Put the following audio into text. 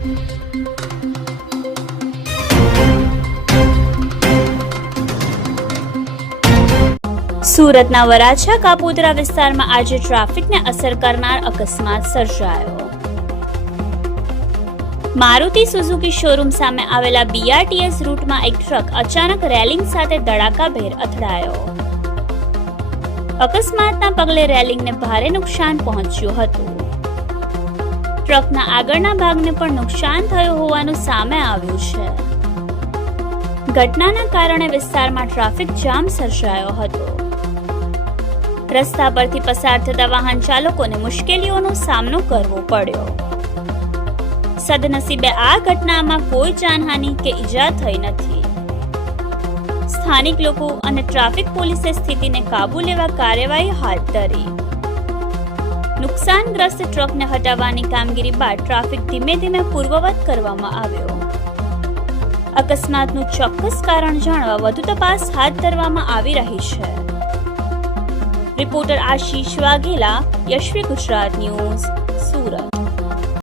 સુરતના વરાછા કાપોદ્રા વિસ્તારમાં આજે ટ્રાફિકને અસર કરનાર અકસ્માત સર્જાયો. મારુતિ સુઝુકી શોરૂમ સામે આવેલા BRTS રૂટમાં એક ટ્રક અચાનક રેલિંગ સાથે ધડાકાભેર અથડાયો. અકસ્માતના પગલે રેલિંગને ભારે નુકસાન પહોંચ્યું હતું. ટ્રકના આગળના ભાગને પણ નુકસાન થયું હોવાનું સામે આવ્યું છે. ઘટનાના કારણે વિસ્તારમાં ટ્રાફિક જામ સર્જાયો હતો. રસ્તા પરથી પસાર થતા વાહન ચાલકોને મુશ્કેલીઓનો સામનો કરવો પડ્યો. સદનસીબે આ ઘટનામાં કોઈ જાનહાનિ કે ઈજા થઈ નથી. સ્થાનિક લોકો અને ટ્રાફિક પોલીસે સ્થિતિને કાબૂ લેવા કાર્યવાહી હાથ ધરી. નુકસાનગ્રસ્ત ટ્રકને હટાવવાની કામગીરી બાદ ટ્રાફિક ધીમે ધીમે પૂર્વવત કરવામાં આવ્યો. અકસ્માતનું ચોક્કસ કારણ જાણવા વધુ તપાસ હાથ ધરવામાં આવી રહી છે. રિપોર્ટર આશીષ વાઘેલા, યશવી ગુજરાત ન્યૂઝ, સુરત.